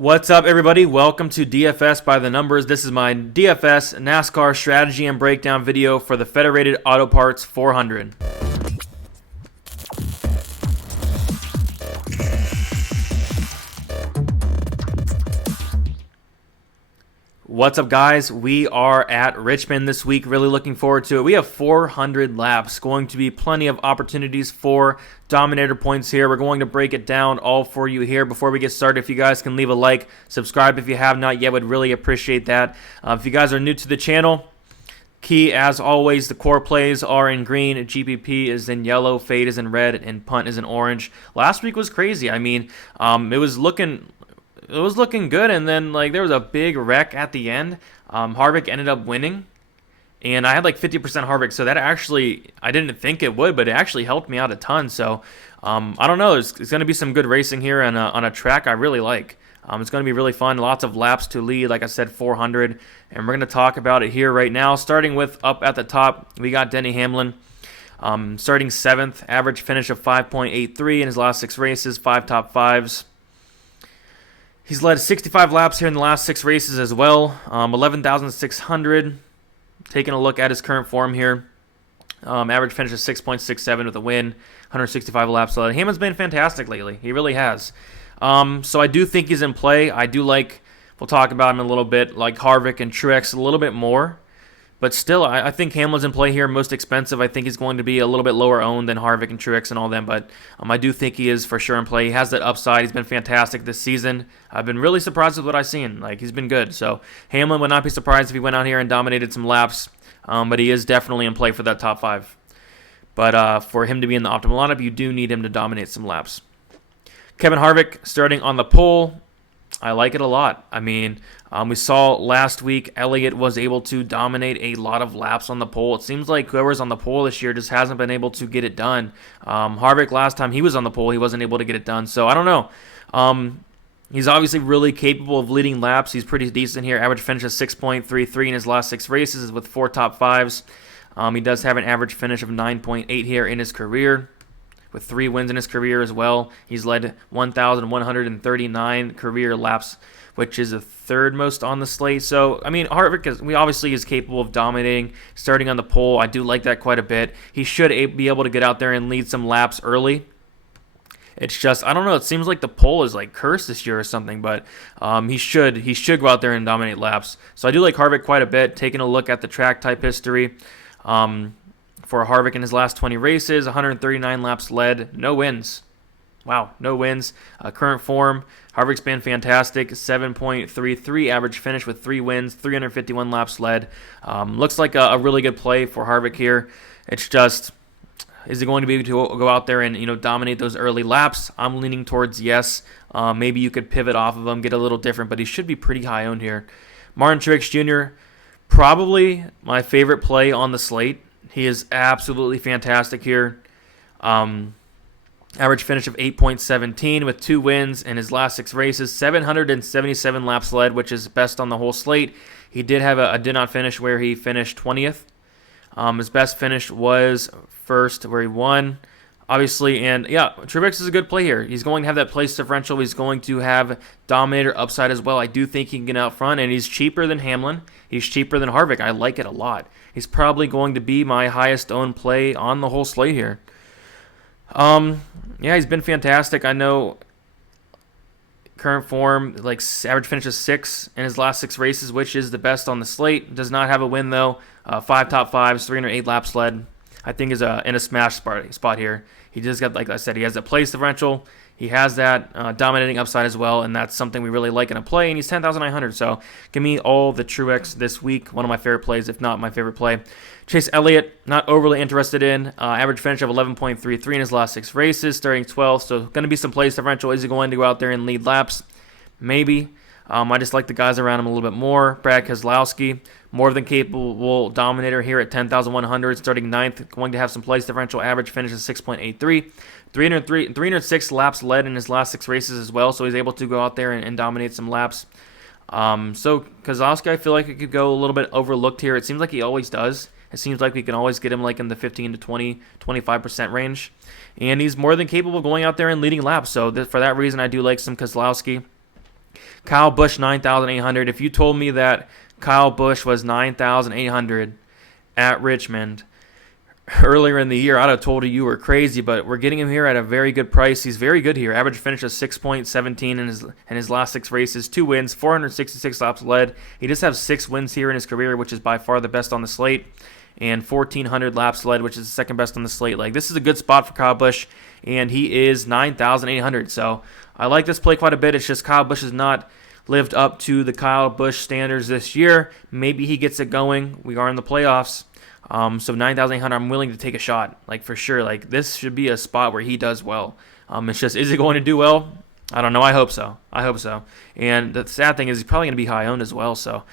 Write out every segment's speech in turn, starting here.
What's up, everybody? Welcome to DFS by the Numbers. This is my DFS NASCAR strategy and breakdown video for the Federated Auto Parts 400. What's up, guys? We are at Richmond this week. Really looking forward to it. We have 400 laps. Going to be plenty of opportunities for Dominator points here. We're going to break it down all for you here. Before we get started, if you guys can leave a like, subscribe if you have not yet, would really appreciate that. If you guys are new to the channel, key as always, the core plays are in green, GPP is in yellow, fade is in red, and punt is in orange. Last week was crazy. I mean, it was looking good, and then there was a big wreck at the end. Harvick ended up winning, and I had 50% Harvick, so that actually, I didn't think it would, but it actually helped me out a ton. So I don't know, it's going to be some good racing here on a track I really like. It's going to be really fun, lots of laps to lead, like I said, 400, and we're going to talk about it here right now. Starting with up at the top, we got Denny Hamlin. Starting 7th, average finish of 5.83 in his last 6 races, 5 top 5s. He's led 65 laps here in the last 6 races as well, 11,600. Taking a look at his current form here, average finish of 6.67 with a win, 165 laps led. Hamlin's been fantastic lately. He really has. So I do think he's in play. I do like, we'll talk about him in a little bit, like Harvick and Truex a little bit more. But still, I think Hamlin's in play here, most expensive. I think he's going to be a little bit lower owned than Harvick and Truex and all them. But I do think he is for sure in play. He has that upside. He's been fantastic this season. I've been really surprised with what I've seen. He's been good. So Hamlin would not be surprised if he went out here and dominated some laps. But he is definitely in play for that top 5. But for him to be in the optimal lineup, you do need him to dominate some laps. Kevin Harvick starting on the pole. I like it a lot. I mean, we saw last week Elliott was able to dominate a lot of laps on the pole. It seems like whoever's on the pole this year just hasn't been able to get it done. Harvick, last time he was on the pole, he wasn't able to get it done. So I don't know. He's obviously really capable of leading laps. He's pretty decent here. Average finish of 6.33 in his last 6 races with 4 top 5s. He does have an average finish of 9.8 here in his career, with 3 wins in his career as well. He's led 1,139 career laps, which is the 3rd most on the slate. So, I mean, Harvick is capable of dominating, starting on the pole. I do like that quite a bit. He should be able to get out there and lead some laps early. It's just, I don't know, it seems like the pole is cursed this year or something, but he should go out there and dominate laps. So I do like Harvick quite a bit. Taking a look at the track type history, for Harvick in his last 20 races, 139 laps led, no wins. Wow, no wins. Current form, Harvick's been fantastic, 7.33 average finish with 3 wins, 351 laps led. Looks like a really good play for Harvick here. It's just, is he going to be able to go out there and dominate those early laps? I'm leaning towards yes. Maybe you could pivot off of him, get a little different, but he should be pretty high owned here. Martin Truex Jr., probably my favorite play on the slate. He is absolutely fantastic here. Average finish of 8.17 with 2 wins in his last 6 races, 777 laps led, which is best on the whole slate. He did have a did not finish where he finished 20th. His best finish was first where he won, obviously. And yeah, Truex is a good play here. He's going to have that place differential. He's going to have dominator upside as well. I do think he can get out front, and he's cheaper than Hamlin. He's cheaper than Harvick. I like it a lot. He's probably going to be my highest owned play on the whole slate here. Yeah, he's been fantastic. I know current form, average finish of 6 in his last 6 races, which is the best on the slate. Does not have a win though. 5 top 5s, 308 laps led. I think is in a smash spot here. He just got, like I said, he has a place differential. He has that dominating upside as well, and that's something we really like in a play, and he's 10,900. So give me all the Truex this week. One of my favorite plays, if not my favorite play. Chase Elliott, not overly interested in. Average finish of 11.33 in his last 6 races, starting 12th. So going to be some place differential. Is he going to go out there and lead laps? Maybe. I just like the guys around him a little bit more. Brad Keselowski, more than capable dominator here at 10,100, starting 9th. Going to have some place differential. Average finish is 6.83. 306 laps led in his last 6 races as well, so he's able to go out there and dominate some laps. So Keselowski, I feel like it could go a little bit overlooked here. It seems like he always does. It seems like we can always get him in the 15 to 20, 25% range. And he's more than capable of going out there and leading laps. So for that reason, I do like some Keselowski. Kyle Busch 9,800. If you told me that Kyle Busch was 9,800 at Richmond earlier in the year, I'd have told you were crazy, but we're getting him here at a very good price. He's very good here. Average finish of 6.17 in his last 6 races, 2 wins, 466 laps led. He does have 6 wins here in his career, which is by far the best on the slate, and 1,400 laps led, which is the second best on the slate. Like, this is a good spot for Kyle Busch, and he is 9,800. So I like this play quite a bit. It's just Kyle Busch has not lived up to the Kyle Busch standards this year. Maybe he gets it going. We are in the playoffs. So 9,800, I'm willing to take a shot, like, for sure. Like, this should be a spot where he does well. It's just, is it going to do well? I don't know. I hope so. And the sad thing is he's probably going to be high owned as well. So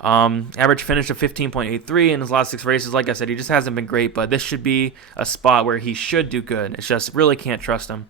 average finish of 15.83 in his last 6 races. Like I said, he just hasn't been great, but this should be a spot where he should do good. It's just really can't trust him.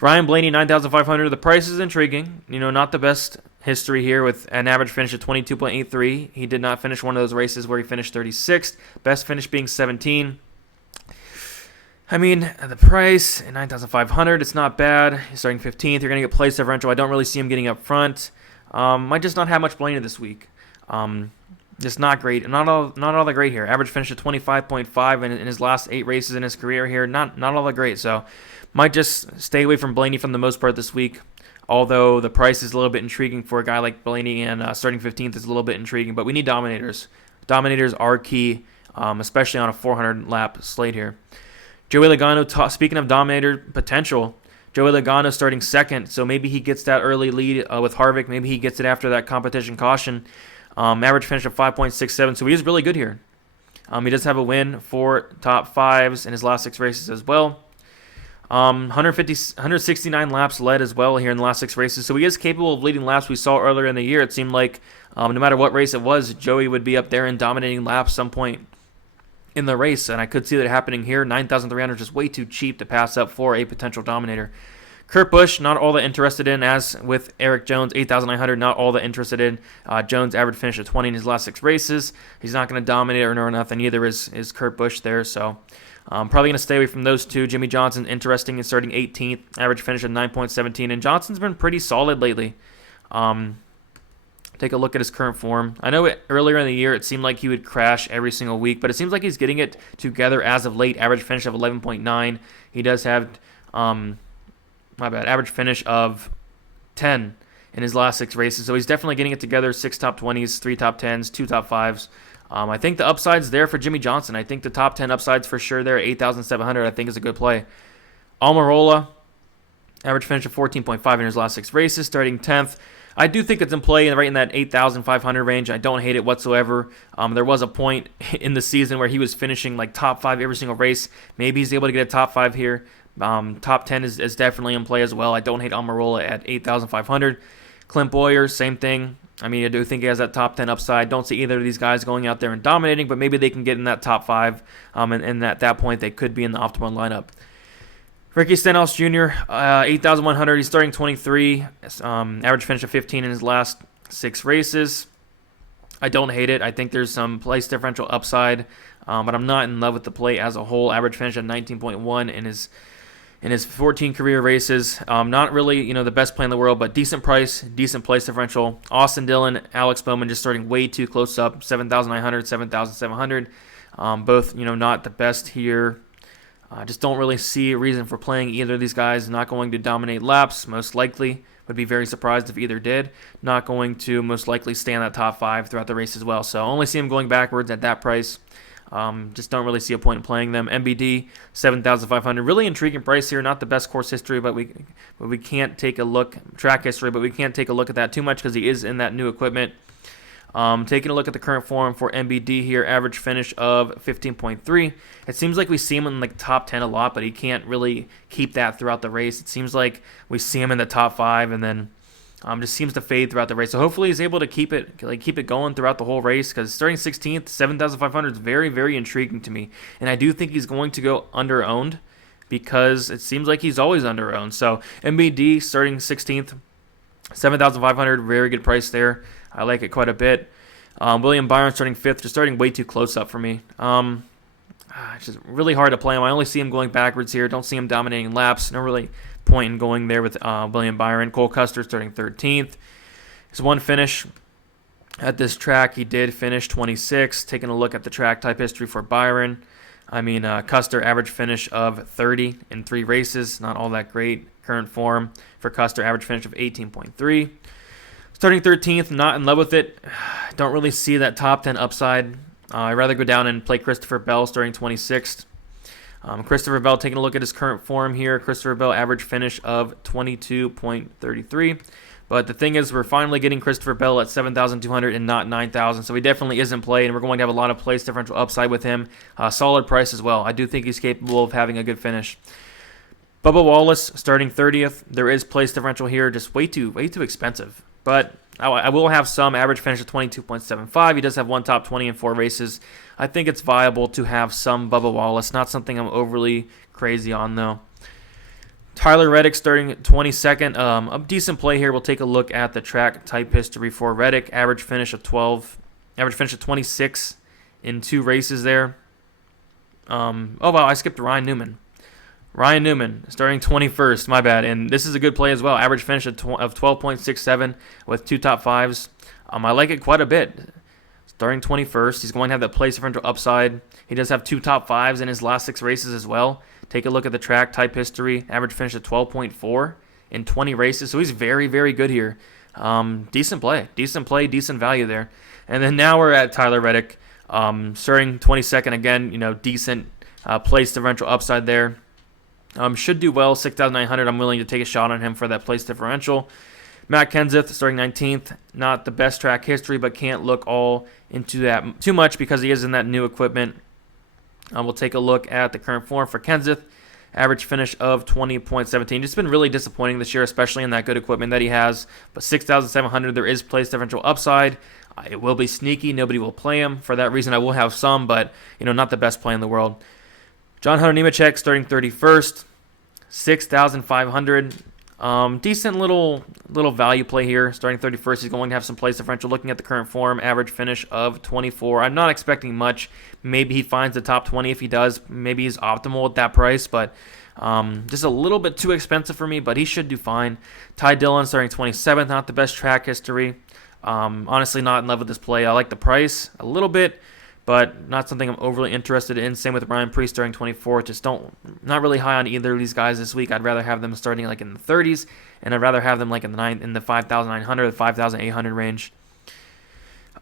Ryan Blaney, 9,500. The price is intriguing. Not the best history here with an average finish of 22.83. He did not finish one of those races where he finished 36th. Best finish being 17. I mean, the price, 9,500, it's not bad. He's starting 15th. You're going to get place differential. I don't really see him getting up front. Might just not have much Blaney this week. Just not great. Not all that great here. Average finish of 25.5 in his last 8 races in his career here. Not all that great. So might just stay away from Blaney for the most part this week. Although the price is a little bit intriguing for a guy like Blaney, and starting 15th is a little bit intriguing. But we need dominators. Dominators are key, especially on a 400-lap slate here. Joey Logano, speaking of dominator potential, Joey Logano starting 2nd, so maybe he gets that early lead with Harvick. Maybe he gets it after that competition caution. Average finish of 5.67, so he is really good here. He does have a win, 4 top 5s in his last 6 races as well. 169 laps led as well here in the last 6 races. So he is capable of leading laps. We saw earlier in the year, it seemed like no matter what race it was, Joey would be up there and dominating laps some point in the race. And I could see that happening here. 9,300 is just way too cheap to pass up for a potential dominator. Kurt Busch, not all that interested in, as with Eric Jones, 8,900, not all that interested in. Jones average finish of 20 in his last 6 races. He's not going to dominate or nothing. Neither is Kurt Busch there, so probably going to stay away from those two. Jimmy Johnson, interesting in starting 18th, average finish of 9.17, and Johnson's been pretty solid lately. Take a look at his current form. I know earlier in the year it seemed like he would crash every single week, but it seems like he's getting it together as of late. Average finish of 11.9. He does have, average finish of 10 in his last 6 races, so he's definitely getting it together. 6 top 20s, 3 top 10s, 2 top 5s. I think the upside's there for Jimmy Johnson. I think the top 10 upside's for sure there. 8,700 I think is a good play. Almirola, average finish of 14.5 in his last 6 races, starting 10th. I do think it's in play right in that 8,500 range. I don't hate it whatsoever. There was a point in the season where he was finishing like top 5 every single race. Maybe he's able to get a top 5 here. Top 10 is definitely in play as well. I don't hate Almirola at 8,500. Clint Boyer, same thing. I mean, I do think he has that top 10 upside. Don't see either of these guys going out there and dominating, but maybe they can get in that top 5, and at that point they could be in the optimal lineup. Ricky Stenhouse Jr., 8,100. He's starting 23. Average finish of 15 in his last 6 races. I don't hate it. I think there's some place differential upside, but I'm not in love with the play as a whole. Average finish of 19.1 in his 14 career races. Not really, the best play in the world, but decent price, decent place differential. Austin Dillon, Alex Bowman just starting way too close up. 7,900, 7,700. Both, not the best here. I just don't really see a reason for playing either of these guys. Not going to dominate laps, most likely. Would be very surprised if either did. Not going to most likely stay in that top 5 throughout the race as well. So only see him going backwards at that price. Just don't really see a point in playing them. MBD, 7,500. Really intriguing price here. Not the best course history, but we can't take a look. Track history, but we can't take a look at that too much because he is in that new equipment. Taking a look at the current form for MBD here, average finish of 15.3. It seems like we see him in the top 10 a lot, but he can't really keep that throughout the race. It seems like we see him in the top 5 and then just seems to fade throughout the race. So hopefully he's able to keep it going throughout the whole race, because starting 16th, 7,500 is very, very intriguing to me. And I do think he's going to go under-owned because it seems like he's always under-owned. So MBD starting 16th, 7,500, very good price there. I like it quite a bit. William Byron starting 5th, just starting way too close up for me. It's just really hard to play him. I only see him going backwards here. Don't see him dominating laps. No really point in going there with William Byron. Cole Custer starting 13th. His one finish at this track, he did finish 26th. Taking a look at the track type history for Byron, Custer average finish of 30 in 3 races. Not all that great. Current form for Custer, average finish of 18.3. Starting 13th, not in love with it. Don't really see that top 10 upside. I'd rather go down and play Christopher Bell starting 26th. Christopher Bell, taking a look at his current form here. Christopher Bell, average finish of 22.33. But the thing is, we're finally getting Christopher Bell at 7,200 and not 9,000. So he definitely isn't played, and we're going to have a lot of place differential upside with him. Solid price as well. I do think he's capable of having a good finish. Bubba Wallace, starting 30th. There is place differential here, just way too expensive. But I will have some. Average finish of 22.75. He does have one top 20 in 4 races. I think it's viable to have some Bubba Wallace. Not something I'm overly crazy on, though. Tyler Reddick starting 22nd. A decent play here. We'll take a look at the track type history for Reddick. Average finish of 26 in 2 races there. Oh, wow, I skipped Ryan Newman. Ryan Newman, starting 21st, my bad. And this is a good play as well. Average finish of 12.67 with 2 top 5s. I like it quite a bit. Starting 21st, he's going to have that place differential upside. He does have 2 top 5s in his last 6 races as well. Take a look at the track type history. Average finish of 12.4 in 20 races. So he's very, very good here. Decent play, decent value there. And then now we're at Tyler Reddick. Starting 22nd again, decent place differential upside there. Should do well, 6,900. I'm willing to take a shot on him for that place differential. Matt Kenseth, starting 19th. Not the best track history, but can't look all into that too much because he is in that new equipment. We'll take a look at the current form for Kenseth. Average finish of 20.17. Just been really disappointing this year, especially in that good equipment that he has. But 6,700, there is place differential upside. It will be sneaky. Nobody will play him. For that reason, I will have some, but not the best play in the world. John Hunter Nemechek, starting 31st, 6,500. Decent little value play here. Starting 31st, he's going to have some place differential. Looking at the current form, average finish of 24. I'm not expecting much. Maybe he finds the top 20. If he does, maybe he's optimal at that price, but just a little bit too expensive for me, but he should do fine. Ty Dillon, starting 27th, not the best track history. Honestly, not in love with this play. I like the price a little bit, but not something I'm overly interested in. Same with Ryan Preece starting 24th. Just not really high on either of these guys this week. I'd rather have them starting like in the 30s, and I'd rather have them like in the 5,900, 5,800 range.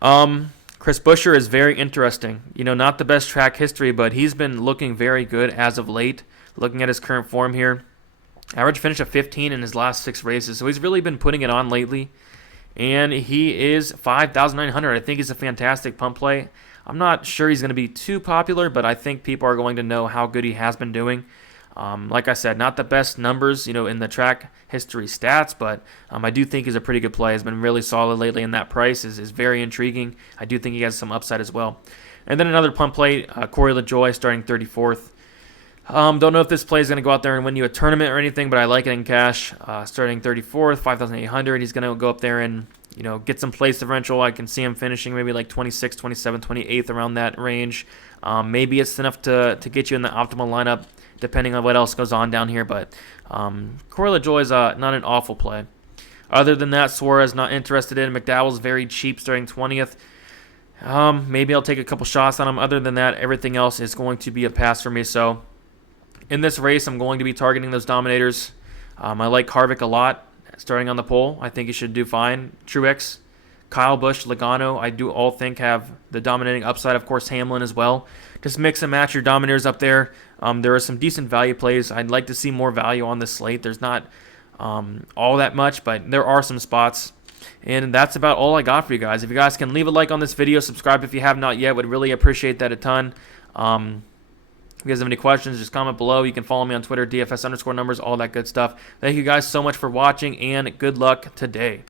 Chris Buescher is very interesting. Not the best track history, but he's been looking very good as of late. Looking at his current form here, average finish of 15 in his last 6 races. So he's really been putting it on lately, and he is 5,900. I think he's a fantastic pump play. I'm not sure he's going to be too popular, but I think people are going to know how good he has been doing. Like I said, not the best numbers, in the track history stats, but I do think he's a pretty good play. He's been really solid lately, and that price is very intriguing. I do think he has some upside as well. And then another pump play, Corey LaJoie, starting 34th. Don't know if this play is going to go out there and win you a tournament or anything, but I like it in cash. Starting 34th, 5,800. He's going to go up there and get some place differential. I can see him finishing maybe like 26th, 27th, 28th, around that range. Maybe it's enough to get you in the optimal lineup, depending on what else goes on down here. But Corey LaJoie is not an awful play. Other than that, Suarez not interested in. McDowell's very cheap, starting 20th. Maybe I'll take a couple shots on him. Other than that, everything else is going to be a pass for me. So in this race, I'm going to be targeting those dominators. I like Harvick a lot. Starting on the pole, I think he should do fine. Truex, Kyle Busch, Logano, I do all think have the dominating upside. Of course, Hamlin as well. Just mix and match your dominators up there. There are some decent value plays. I'd like to see more value on this slate. There's not all that much, but there are some spots. And that's about all I got for you guys. If you guys can leave a like on this video, subscribe if you have not yet, would really appreciate that a ton. If you guys have any questions, just comment below. You can follow me on Twitter, DFS_numbers, all that good stuff. Thank you guys so much for watching, and good luck today.